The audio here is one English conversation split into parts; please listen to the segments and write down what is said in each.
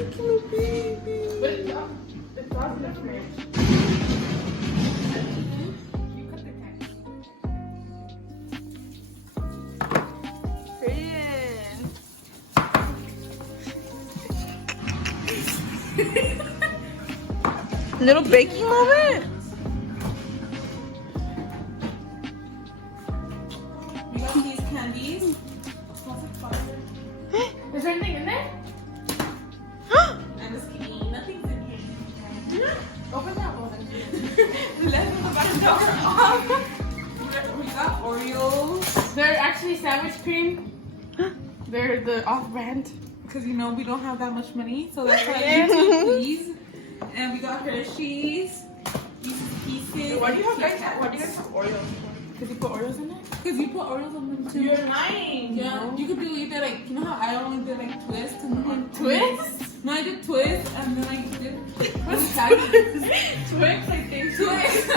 little baby. But it's all different. You cut the cake. Little baking moment. We got these candies. Is there anything in there? I'm just kidding. Nothing's in here. Open that one. Let's go back to our We got Oreos. They're actually sandwich cream. They're the off-brand. Because you know we don't have that much money. So that's why we took these. And we got Hershey's. These pieces. Why do you Kit guys have Oreos? Because you put Oreos in it? Because you put Oreos on them too. You're lying. Yeah, you could do either like, you know how I only did like twist and Twist? No, I did twist and then I did What's twist? Twix, I think. Twist.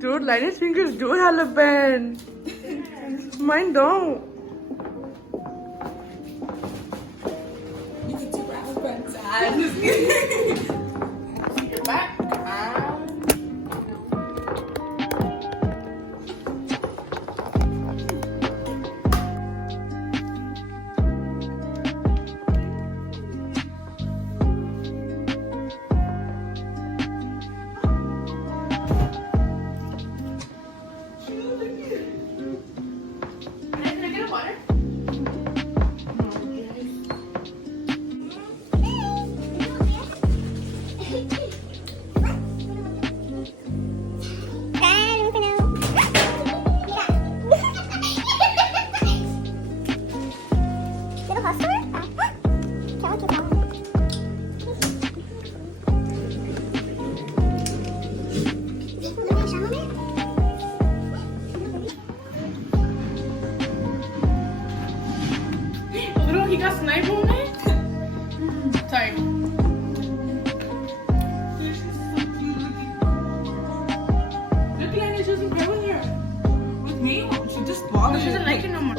Dude, Linus' fingers do have a bend. Mine don't. You could do Albert's eyes. You're back. Can I get a water? Little, he got sniped on me? Sorry. Look at her, she doesn't play with her. With me? She just Oh, swallowed she doesn't like it no more.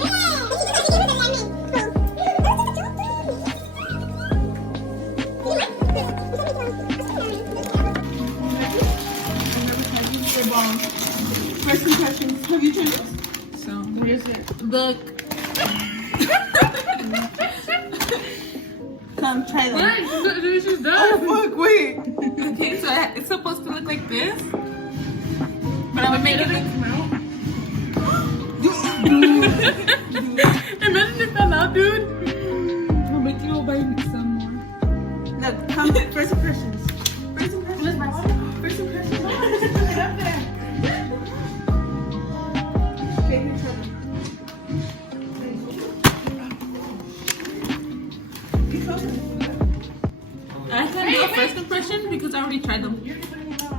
First impressions. Have you tried this? So, What is it? look. Come try them. What? She's Oh, done. fuck, wait. Okay, so it's supposed to look like this. But I'm gonna make it look. Imagine if fell out, dude. I'll make you go buy some more. Look, come. First impressions. First impressions. First impressions. Put it up there. Okay, here's some. Be closer. I can't do a first impression because I already tried them. You're putting it on.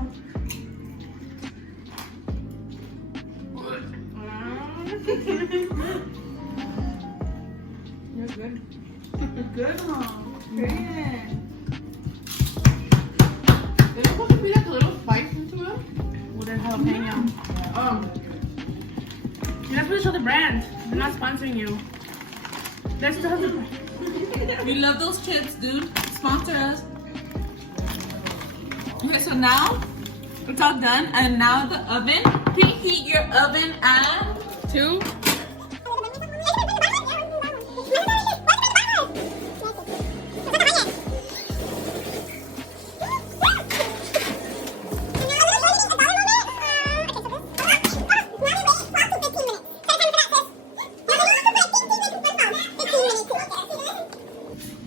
You're good. You're good, Mom. Good. There's supposed to be like a little spice into it with a jalapeno. You're not supposed to show the brand. They're not sponsoring you. That's the jalapeno. We love those chips, dude. Sponsor us. Okay, so now It's all done. And now the oven. Preheat your oven at 2.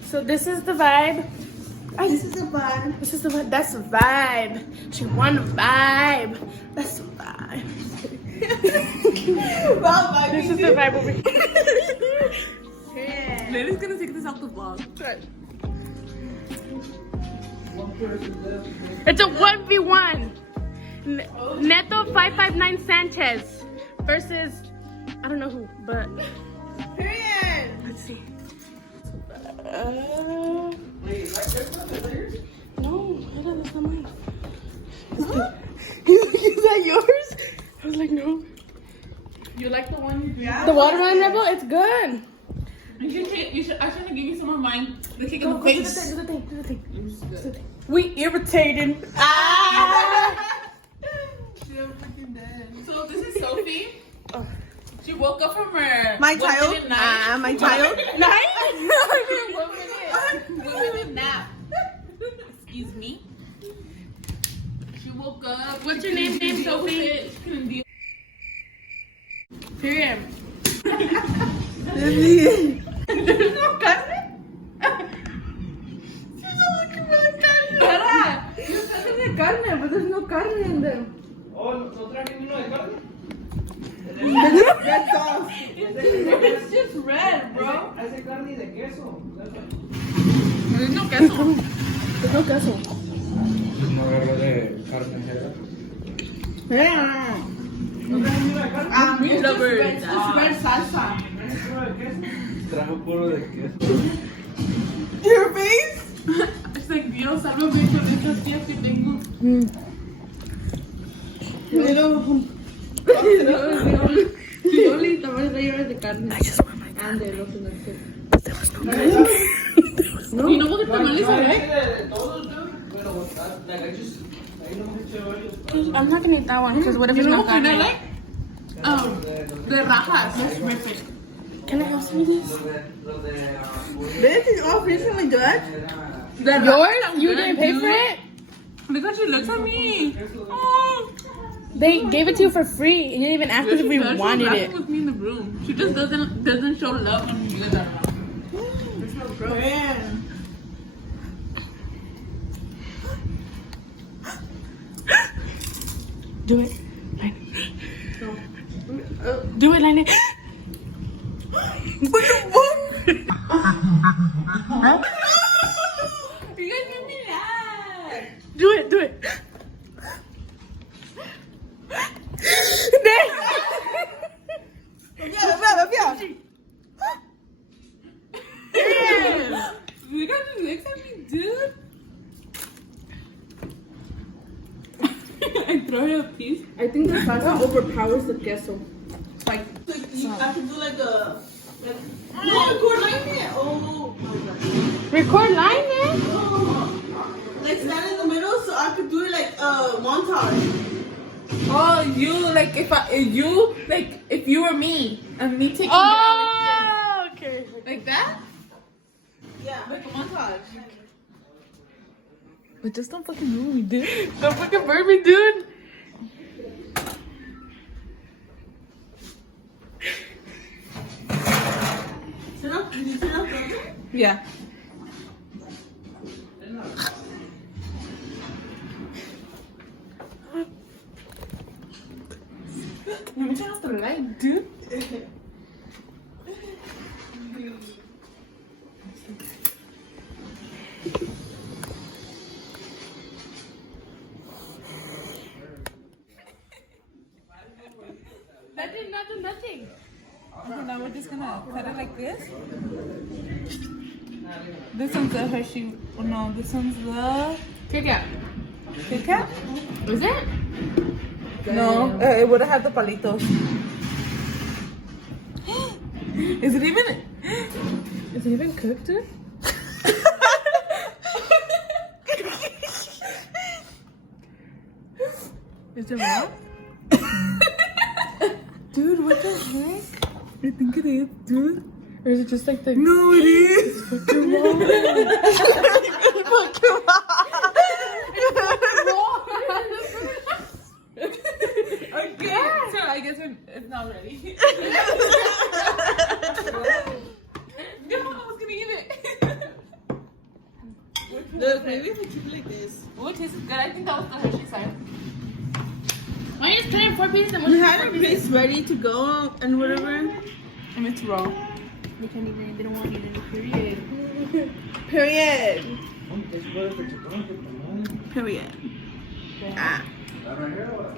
So this is the vibe. This is a vibe. This is the vibe. That's the vibe. She won the vibe. That's the vibe. Well, vibe. This is the vibe over here. Yeah. Lily's gonna take this out the vlog. It's a 1v1. Neto 559 Sanchez versus I don't know who, but Period. let's see. No, that's not mine. Is that yours? I was like, no. You like the one? Yeah. The watermelon rebel, it's good. I should give you some of mine. The kick in Go the do the face. thing, do the thing. We irritated. You're freaking dead. So this is Sophie. Oh. She woke up from her My 1 child. minute nap. My child. Night? 1 minute nap. Excuse me. She woke up. What's your name, Sophie? She couldn't deal. Period. There's no carne. You said de carne, but there's no carne in them. Oh, ¿no traje uno de carne? Red sauce. It's just red, bro. Hace carne y de queso. There's no queso. There's no queso. No agarró de carne entera. Yeah. ¿No traje uno de carne? Meat lovers. It's red salsa. ¿Traje uno de queso? Trajo puro de queso. Your face? Es like, Dios, sálvame con estos días que tengo. Only tamales rellenos de carne. I just want my And de los nuggets. but there was no carne. Y no porque tamales, No, ¿eh? de todos, dude. Pero, like, I just, ahí no me eché varios. I'm not gonna eat that one because what if You it's know not what I carne? like? The rajas. That's perfect. Can I have some of these? This is all recently done? The Yours? rajas You are didn't good, pay dude. for it? Look how she looks at me. Oh. They gave it to you for free and you didn't even ask us if we She's wanted laughing it. with me in the room. She just doesn't show love when you do that. Yeah. Do it. Do it, Lionel. You guys made me laugh. Do it, do it. Look how she looks at me, dude. I throw her a piece. I think the salsa overpowers the queso. Like you have to do like a record like it. Oh my god. Record Lionel? Like stand in the middle so I could do it like montage. Oh, you like if you were me and me taking Oh, okay. like that? Yeah, like a montage. But just don't fucking move me, dude. Don't fucking burn me, dude. Sit up, can you sit up? Yeah. Let me turn off the light, dude. Nothing. Okay, now we're just gonna cut it like this. This one's the Hershey. Oh no, this one's the Kit Kat. Kit Kat. Is it? No, it would have had the palitos. Is it even cooked, dude? Is it raw? Dude, what the heck? I think it is, dude. Or is it just like the... No, it is. fucking raw? Okay, so I guess it's not ready. No, I was gonna eat it. Look, maybe if we keep it like this. Oh, it tastes good. I think that was the Hershey side. Why are you just cutting 4 pieces and We one have a piece ready to go and whatever. And it's raw. They can't even, they don't want to eat it, period. Period. Es por el chocolate, tamales. Period. Ah. Está right here, what?